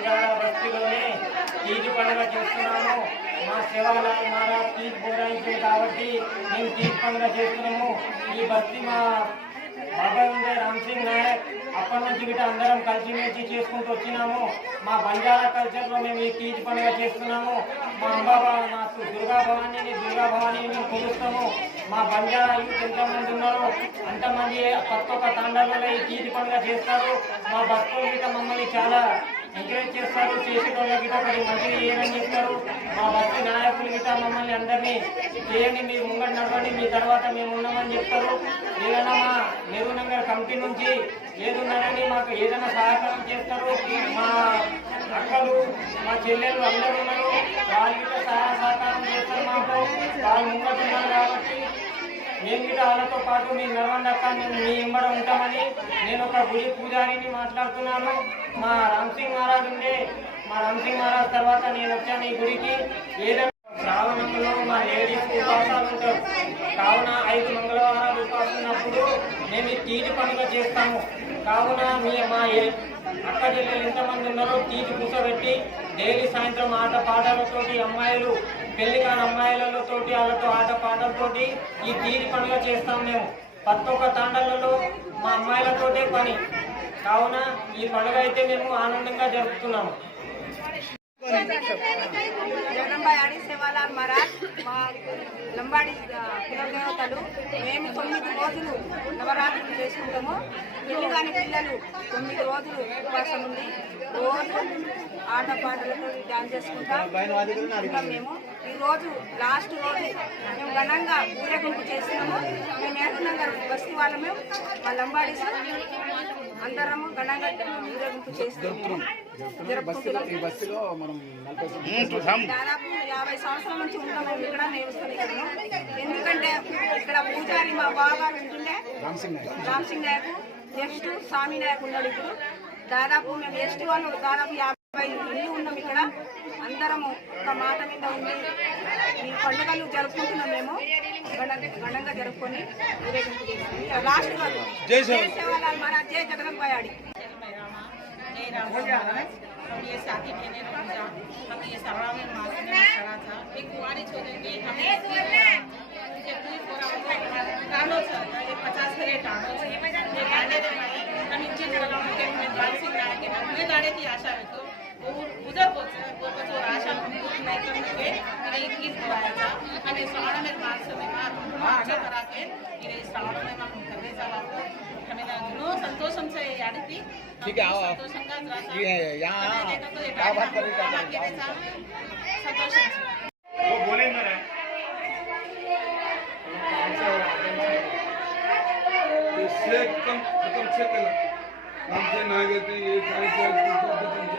నంద్యాల బస్తీలోనే తీజ్ పండుగ చేస్తున్నాము. మా సేవలాల్ మహారాజ్ తీజ్ బోరాయించే కాబట్టి మేము తీజ్ పండుగ చేస్తున్నాము. ఈ బస్తీ మా బాబా రామ్సింగ్ రామ్ సింగ్ నాయక్ అప్పటి నుంచి గిట అందరం కలిసిమెలిసి చేసుకుంటూ వచ్చినాము. మా బంజారా కల్చర్లో మేము ఈ తీజ్ పండుగ చేస్తున్నాము. మా అంబాబా నాకు దుర్గా భవానీని దుర్గా భవానీ మేము పిలుస్తాము మా బంజారా యూత్ ఎంతమంది ఉన్నారో అంతమంది ప్రతి ఒక్క తాండాలలో ఈ తీజ్ పండుగ చేస్తారు. మా భక్తులు గిట మమ్మల్ని చాలా ఎంకరేజ్ చేస్తారు చేసేటోళ్ళ గిట్ట ఒకటి మంచిగా చేయమని చెప్తారు? మా భక్తి నాయకులు గిట్ట మమ్మల్ని అందరినీ చేయండి మీరు ముంగట నడవండి మీ తర్వాత మేము ఉన్నామని చెప్తారు. ఏదైనా మా నెహ్రూ నగర్ కమిటీ నుంచి ఏదున్నారని మాకు ఏదైనా సహకారం చేస్తారు. మా అక్కలు మా చెల్లెలు అందరూ ఉన్నారు. వాళ్ళు గిట్ట సహాయ సహకారం చేస్తారు మాకు. వాళ్ళు ముంగట్టున్నారు కాబట్టి మేము గిట్ట వాళ్ళతో పాటు మీ నడవండక్క మేము మీ ఎంబడ ఉంటామని నేను ఒక గుడి పూజారిని మాట్లాడుతున్నాను. మా రామ్ సింగ్ మహారాజ్ ఉండే మా రామ్ సింగ్ మహారాజ్ తర్వాత నేను వచ్చాను ఈ గుడికి. ఏదైనా శ్రావణంలో మా లేడీస్ ఉపవాసాలు ఉంటారు కావున ఐదు మంగళవారాలు ఉపాసినప్పుడు మేము తీటి పండుగ చేస్తాము. కావున మీ మా అక్క చెల్లెలు ఎంతమంది ఉన్నారో తీటి కూర్చోబెట్టి డైలీ సాయంత్రం ఆట పాటలతోటి అమ్మాయిలు పెళ్ళి కాని అమ్మాయిలతోటి వాళ్ళతో ఆట పాటలతోటి ఈ తీరి పండుగ చేస్తాం మేము. ప్రతి ఒక్క మా అమ్మాయిలతోటే పని. కావున ఈ పండుగ అయితే మేము ఆనందంగా జరుపుతున్నాము. లంబాడి ఆడి సేవాలాల్ మహారాజ్ మా లంబాడి కులదేవతలు. మేము తొమ్మిది రోజులు నవరాత్రులు చేసుకుంటాము. పిల్లి కాని పిల్లలు తొమ్మిది రోజులు ఉపవాసం ఉంది రోజు ఆటపాటలతో డ్యాన్స్ చేసుకుంటాం మేము. ఈ రోజు లాస్ట్ రోజు మేము ఘనంగా ఊరేగింపు చేసినాము మేము ఏడునగర్ బస్తీ మేము మా లంబాడీస్ అందరము ఘనంగా ఊరేగింపు చేస్తున్నాము. దాదాపు యాభై సంవత్సరాల నుంచి ఉంటాం మేము ఇక్కడ ఎందుకంటే ఇక్కడ పూజారి మా బావగారు ఉంటుండే. రామ్ సింగ్ నాయక్ నెక్స్ట్ స్వామి నాయక్ ఉన్నాడు ఇప్పుడు. దాదాపు మేము ఎస్టీ వాళ్ళు దాదాపు యాభై ఇల్లు ఉన్నాం ఇక్కడ. అందరము ఒక మాట మీద ఉండి ఈ పండుగలు జరుపుకుంటున్నాం మేము. ఘన- ఘనంగా జరుపుకొని. లాస్ట్ రోజు జై సేవాలాల్ మహారాజ్ జై జగదంబాయాడి जय राम महाराज, हम ये साथी बहने पूजा हम ये में मास में खड़ा था। एक कुंवारी छोरी के हमें पूरी टाणो ये पचास करे टाणो ये गाने हम इनके जगह के मैं लाल सिंह गाने के मैं गाने की आशा है तो उधर तो आशा नहीं करने के एक गीत गवाया था। हमें श्रावण में मास में आगे करा के ये श्रावण में हमें ఎన్నో సంతోషం అడిగి ठीक है, आओ, आओ। సంతోషంగా రాశాను. ये यहाँ हमें देखो तो ये क्या बात कर रही गाना है? के साथ संतोषం शेख कम खत्म से कला हमसे ना गए थे ये सारी